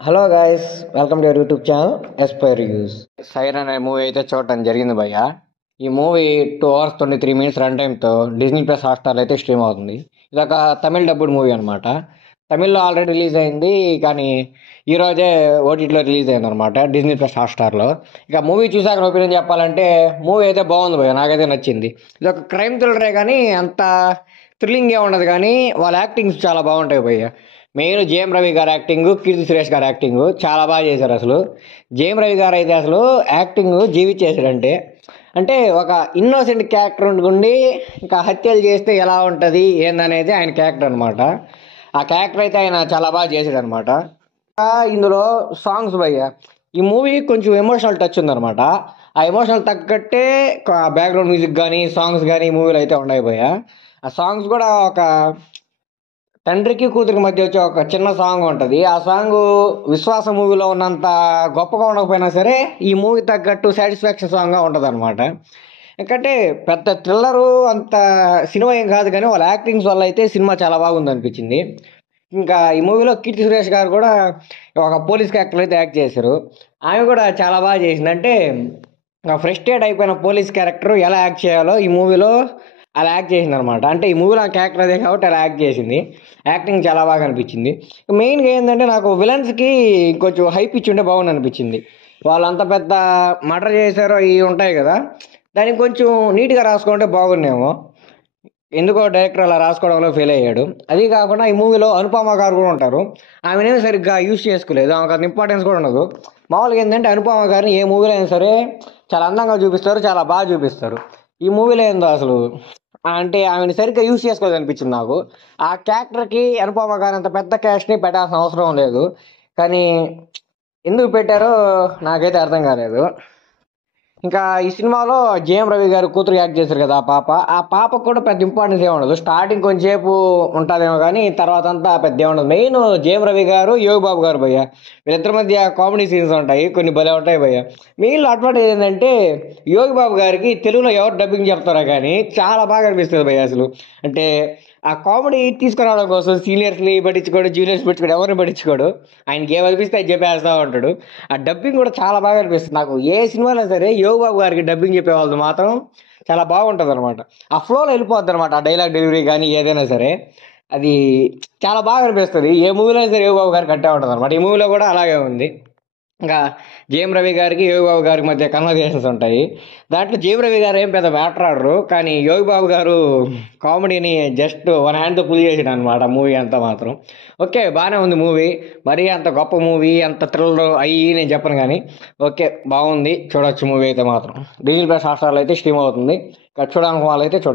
Hello guys, welcome to your YouTube channel Aspire reviews. Siren అనే movie అయితే చూడటం జరిగింది భయ్య. ఈ మూవీ 2 hours 23 minutes రన్ టైంతో డిజ్నీ ప్లస్ హాట్స్టార్ అయితే స్ట్రీమ్ అవుతుంది. ఇది ఒక తమిళ్ డబ్బుడ్ మూవీ అనమాట. తమిళ్లో ఆల్రెడీ రిలీజ్ అయింది, కానీ ఈ రోజే ఓటీటీలో రిలీజ్ అయింది అనమాట, డిజ్నీ ప్లస్ హాట్స్టార్లో. ఇక మూవీ చూసాక ఒపీనియన్ చెప్పాలంటే మూవీ అయితే బాగుంది భయ్య, నాకైతే నచ్చింది. ఇది ఒక క్రైమ్ థ్రిల్లరే కానీ అంత థ్రిల్లింగ్ ఏ ఉండదు, కానీ వాళ్ళ యాక్టింగ్స్ చాలా బాగుంటాయి భయ్య. మెయిన్ జేఎం రవి గారి యాక్టింగ్, కీర్తి సురేష్ గారి యాక్టింగ్ చాలా బాగా చేశారు. అసలు జేఎం రవి గారు అయితే అసలు యాక్టింగ్ జీవించేశాడంటే, అంటే ఒక ఇన్నోసెంట్ క్యారెక్టర్ ఉండి ఇంకా హత్యలు చేస్తే ఎలా ఉంటుంది ఏందనేది ఆయన క్యారెక్టర్ అనమాట. ఆ క్యారెక్టర్ అయితే ఆయన చాలా బాగా చేశాడు అనమాట. ఇందులో సాంగ్స్ భయ్య, ఈ మూవీ కొంచెం ఎమోషనల్ టచ్ ఉందన్నమాట. ఆ ఎమోషనల్ తగ్గట్టే బ్యాక్గ్రౌండ్ మ్యూజిక్ కానీ సాంగ్స్ కానీ ఈ మూవీలో అయితే ఉన్నాయి భయ్య. ఆ సాంగ్స్ కూడా ఒక తండ్రికి కూతురికి మధ్య వచ్చే ఒక చిన్న సాంగ్ ఉంటుంది. ఆ సాంగ్ విశ్వాస మూవీలో ఉన్నంత గొప్పగా ఉండకపోయినా సరే ఈ మూవీ తగ్గట్టు సాటిస్ఫాక్షన్ సాంగ్గా ఉంటుంది అనమాట. ఎందుకంటే పెద్ద థ్రిల్లరు అంత సినిమా ఏం కాదు, కానీ వాళ్ళ యాక్టింగ్స్ వల్ల అయితే సినిమా చాలా బాగుంది అనిపించింది. ఇంకా ఈ మూవీలో కీర్తి సురేష్ గారు కూడా ఒక పోలీస్ క్యారెక్టర్ అయితే యాక్ట్ చేశారు. ఆమె కూడా చాలా బాగా చేసింది. అంటే ఫ్రస్ట్రేట్ అయిపోయిన పోలీస్ క్యారెక్టర్ ఎలా యాక్ట్ చేయాలో ఈ మూవీలో అలా యాక్ట్ చేసింది అనమాట. అంటే ఈ మూవీలో ఆ క్యారెక్టర్ అదే కాబట్టి అలా యాక్ట్ చేసింది. యాక్టింగ్ చాలా బాగా అనిపించింది. మెయిన్గా ఏంటంటే నాకు విలన్స్కి కొంచెం హైప్ ఇచ్చి ఉంటే బాగుంది అనిపించింది. వాళ్ళు అంత పెద్ద మర్డర్ చేశారో ఇవి ఉంటాయి కదా, దానికి కొంచెం నీట్గా రాసుకుంటే బాగున్నాయేమో. ఎందుకో డైరెక్టర్ అలా రాసుకోవడంలో ఫెయిల్ అయ్యాడు. అది కాకుండా ఈ మూవీలో అనుపమ గారు కూడా ఉంటారు. ఆమెనేమి సరిగ్గా యూజ్ చేసుకోలేదు, ఆమెకు అంత ఇంపార్టెన్స్ కూడా ఉండదు. మామూలుగా ఏంటంటే అనుపమ గారిని ఏ మూవీలో అయినా సరే చాలా అందంగా చూపిస్తారు, చాలా బాగా చూపిస్తారు. ఈ మూవీలో ఏందో అసలు అంటే ఆమెను సరిగ్గా యూజ్ చేసుకోలేదు అనిపించింది నాకు. ఆ క్యారెక్టర్కి అనుపమ గారు అంత పెద్ద క్యాస్ట్ని పెట్టాల్సిన అవసరం లేదు, కానీ ఎందుకు పెట్టారో నాకైతే అర్థం కాలేదు. ఇంకా ఈ సినిమాలో జేఎం రవి గారు కూతురు యాక్ట్ చేశారు కదా, ఆ పాపకు కూడా పెద్ద ఇంపార్టెన్స్ ఏమి ఉండదు. స్టార్టింగ్ కొంచెంసేపు ఉంటుందేమో, కానీ తర్వాత అంతా పెద్ద ఏమి ఉండదు. మెయిన్ జేఎం రవి గారు, యోగి బాబు గారు భయ్య, వీళ్ళిద్దరి మధ్య కామెడీ సీన్స్ ఉంటాయి, కొన్ని భలే ఉంటాయి భయ్య. మెయిన్ అడ్వాంటేజ్ ఏంటంటే యోగి బాబు గారికి తెలుగులో ఎవరు డబ్బింగ్ చెప్తారో కానీ చాలా బాగా అనిపిస్తుంది భయ్య. అసలు అంటే ఆ కామెడీ తీసుకురావడం కోసం సీనియర్స్ని పట్టించుకోడు, జూనియర్స్ పట్టించుకోడు, ఎవరిని పట్టించుకోడు. ఆయనకి ఏమనిపిస్తే అది చెప్పేస్తూ ఉంటాడు. ఆ డబ్బింగ్ కూడా చాలా బాగా అనిపిస్తుంది నాకు. ఏ సినిమాలో సరే యోగి బాబు గారికి డబ్బింగ్ చెప్పేవాళ్ళు మాత్రం చాలా బాగుంటుంది అనమాట. ఆ ఫ్లోలో వెళ్ళిపోద్ది అనమాట, ఆ డైలాగ్ డెలివరీ కానీ ఏదైనా సరే అది చాలా బాగా అనిపిస్తుంది. ఏ మూవీలో సరే యోగి బాబు గారికి కట్టే ఉంటుంది అనమాట. ఈ మూవీలో కూడా అలాగే ఉంది. ఇంకా జేఎం రవి గారికి యోగి బాబు గారికి మధ్య కన్వర్జేషన్స్ ఉంటాయి. దాంట్లో జేఎం రవి గారు ఏం పెద్ద మ్యాటర్ ఆడరు, కానీ యోగి బాబు గారు కామెడీని జస్ట్ వన్ హ్యాండ్తో పుల్ చేసాడు అనమాట మూవీ అంతా మాత్రం. ఓకే, బాగానే ఉంది మూవీ. మరీ అంత గొప్ప మూవీ, అంత థ్రిల్లర్ అయ్యి నేను చెప్పను, కానీ ఓకే బాగుంది, చూడొచ్చు మూవీ అయితే మాత్రం. డిజిటల్ ప్లస్ హాట్స్టార్లో అయితే స్ట్రీమ్ అవుతుంది. ఇక్కడ చూడాలనుకున్న వాళ్ళైతే చూడొచ్చు.